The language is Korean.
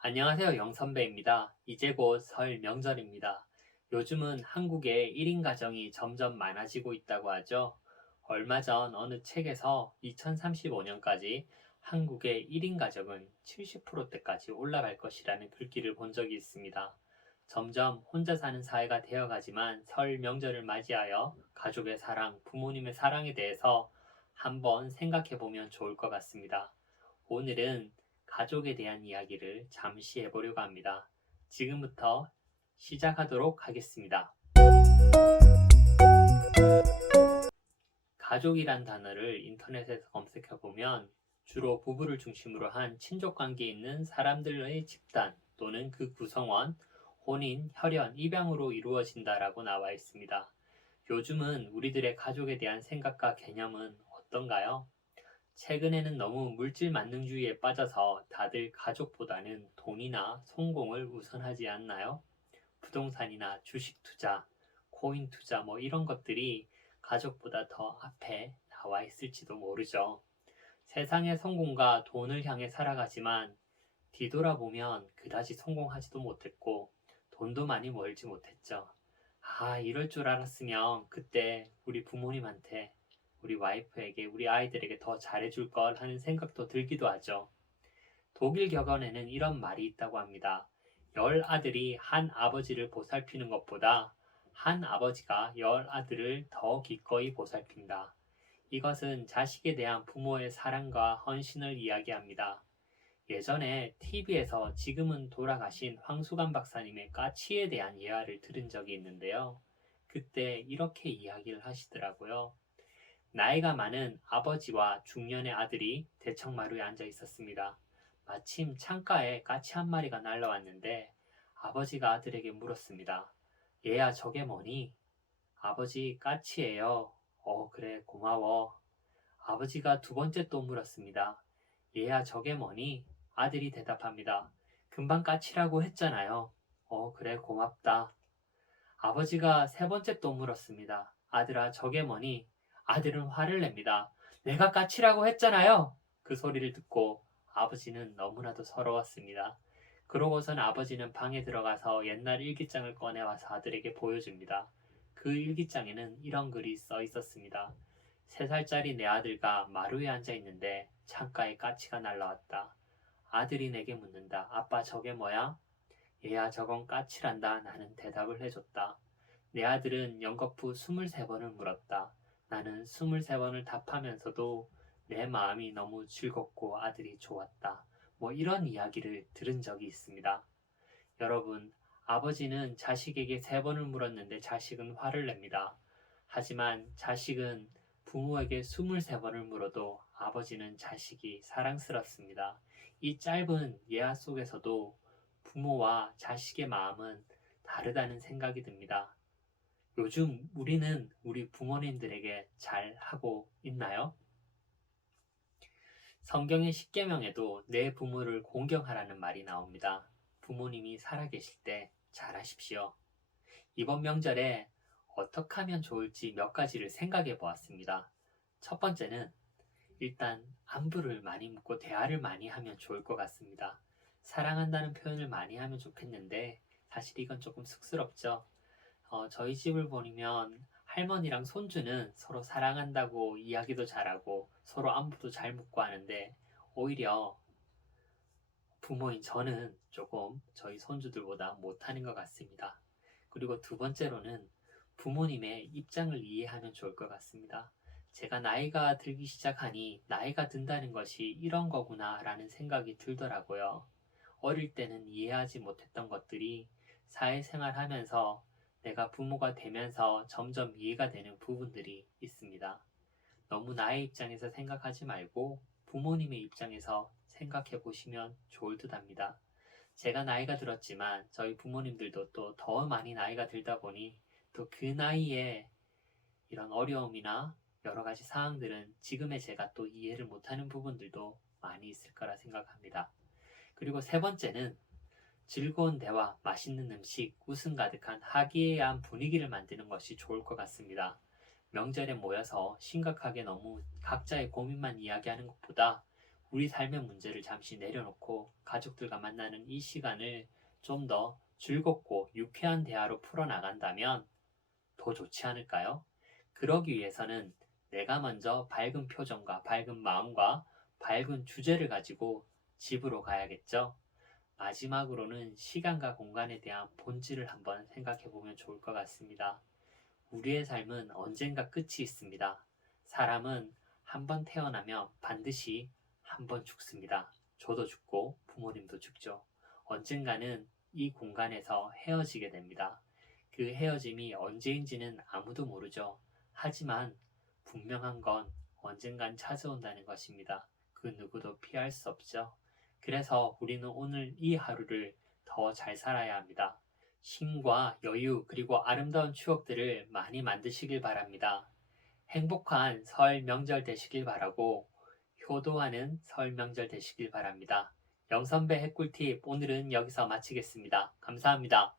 안녕하세요. 영선배입니다. 이제 곧 설 명절입니다. 요즘은 한국의 1인 가정이 점점 많아지고 있다고 하죠. 얼마 전 어느 책에서 2035년까지 한국의 1인 가정은 70%대까지 올라갈 것이라는 글귀를 본 적이 있습니다. 점점 혼자 사는 사회가 되어가지만 설 명절을 맞이하여 가족의 사랑, 부모님의 사랑에 대해서 한번 생각해 보면 좋을 것 같습니다. 오늘은 가족에 대한 이야기를 잠시 해보려고 합니다. 지금부터 시작하도록 하겠습니다. 가족이란 단어를 인터넷에서 검색해 보면 주로 부부를 중심으로 한 친족 관계에 있는 사람들의 집단 또는 그 구성원, 혼인, 혈연, 입양으로 이루어진다라고 나와 있습니다. 요즘은 우리들의 가족에 대한 생각과 개념은 어떤가요? 최근에는 너무 물질 만능주의에 빠져서 다들 가족보다는 돈이나 성공을 우선하지 않나요? 부동산이나 주식 투자, 코인 투자 뭐 이런 것들이 가족보다 더 앞에 나와 있을지도 모르죠. 세상의 성공과 돈을 향해 살아가지만 뒤돌아보면 그다지 성공하지도 못했고 돈도 많이 벌지 못했죠. 아, 이럴 줄 알았으면 그때 우리 부모님한테 우리 와이프에게, 우리 아이들에게 더 잘해줄 걸 하는 생각도 들기도 하죠. 독일 격언에는 이런 말이 있다고 합니다. 열 아들이 한 아버지를 보살피는 것보다 한 아버지가 열 아들을 더 기꺼이 보살핀다. 이것은 자식에 대한 부모의 사랑과 헌신을 이야기합니다. 예전에 TV에서 지금은 돌아가신 황수관 박사님의 까치에 대한 예화를 들은 적이 있는데요. 그때 이렇게 이야기를 하시더라고요. 나이가 많은 아버지와 중년의 아들이 대청마루에 앉아 있었습니다. 마침 창가에 까치 한 마리가 날라왔는데 아버지가 아들에게 물었습니다. 얘야 저게 뭐니? 아버지 까치예요. 어 그래 고마워. 아버지가 두 번째 또 물었습니다. 얘야 저게 뭐니? 아들이 대답합니다. 금방 까치라고 했잖아요. 어 그래 고맙다. 아버지가 세 번째 또 물었습니다. 아들아 저게 뭐니? 아들은 화를 냅니다. 내가 까치라고 했잖아요. 그 소리를 듣고 아버지는 너무나도 서러웠습니다. 그러고선 아버지는 방에 들어가서 옛날 일기장을 꺼내와서 아들에게 보여줍니다. 그 일기장에는 이런 글이 써 있었습니다. 세 살짜리 내 아들과 마루에 앉아 있는데 창가에 까치가 날라왔다. 아들이 내게 묻는다. 아빠 저게 뭐야? 얘야 저건 까치란다. 나는 대답을 해줬다. 내 아들은 연거푸 23번을 물었다. 나는 23번을 답하면서도 내 마음이 너무 즐겁고 아들이 좋았다. 뭐 이런 이야기를 들은 적이 있습니다. 여러분, 아버지는 자식에게 세 번을 물었는데 자식은 화를 냅니다. 하지만 자식은 부모에게 23번을 물어도 아버지는 자식이 사랑스럽습니다. 이 짧은 예화 속에서도 부모와 자식의 마음은 다르다는 생각이 듭니다. 요즘 우리는 우리 부모님들에게 잘 하고 있나요? 성경의 십계명에도 내 부모를 공경하라는 말이 나옵니다. 부모님이 살아계실 때 잘하십시오. 이번 명절에 어떻게 하면 좋을지 몇 가지를 생각해 보았습니다. 첫 번째는 일단 안부를 많이 묻고 대화를 많이 하면 좋을 것 같습니다. 사랑한다는 표현을 많이 하면 좋겠는데 사실 이건 조금 쑥스럽죠. 어, 저희 집을 보면 할머니랑 손주는 서로 사랑한다고 이야기도 잘하고 서로 안부도 잘 묻고 하는데 오히려 부모인 저는 조금 저희 손주들보다 못하는 것 같습니다. 그리고 두 번째로는 부모님의 입장을 이해하면 좋을 것 같습니다. 제가 나이가 들기 시작하니 나이가 든다는 것이 이런 거구나 라는 생각이 들더라고요. 어릴 때는 이해하지 못했던 것들이 사회생활 하면서 내가 부모가 되면서 점점 이해가 되는 부분들이 있습니다. 너무 나의 입장에서 생각하지 말고 부모님의 입장에서 생각해 보시면 좋을 듯 합니다. 제가 나이가 들었지만 저희 부모님들도 또 더 많이 나이가 들다 보니 또 그 나이에 이런 어려움이나 여러 가지 사항들은 지금의 제가 또 이해를 못하는 부분들도 많이 있을 거라 생각합니다. 그리고 세 번째는 즐거운 대화, 맛있는 음식, 웃음 가득한 화기애애한 분위기를 만드는 것이 좋을 것 같습니다. 명절에 모여서 심각하게 너무 각자의 고민만 이야기하는 것보다 우리 삶의 문제를 잠시 내려놓고 가족들과 만나는 이 시간을 좀 더 즐겁고 유쾌한 대화로 풀어나간다면 더 좋지 않을까요? 그러기 위해서는 내가 먼저 밝은 표정과 밝은 마음과 밝은 주제를 가지고 집으로 가야겠죠? 마지막으로는 시간과 공간에 대한 본질을 한번 생각해 보면 좋을 것 같습니다. 우리의 삶은 언젠가 끝이 있습니다. 사람은 한 번 태어나면 반드시 한 번 죽습니다. 저도 죽고 부모님도 죽죠. 언젠가는 이 공간에서 헤어지게 됩니다. 그 헤어짐이 언제인지는 아무도 모르죠. 하지만 분명한 건 언젠간 찾아온다는 것입니다. 그 누구도 피할 수 없죠. 그래서 우리는 오늘 이 하루를 더 잘 살아야 합니다. 힘과 여유 그리고 아름다운 추억들을 많이 만드시길 바랍니다. 행복한 설 명절 되시길 바라고 효도하는 설 명절 되시길 바랍니다. 영선배 핵꿀팁 오늘은 여기서 마치겠습니다. 감사합니다.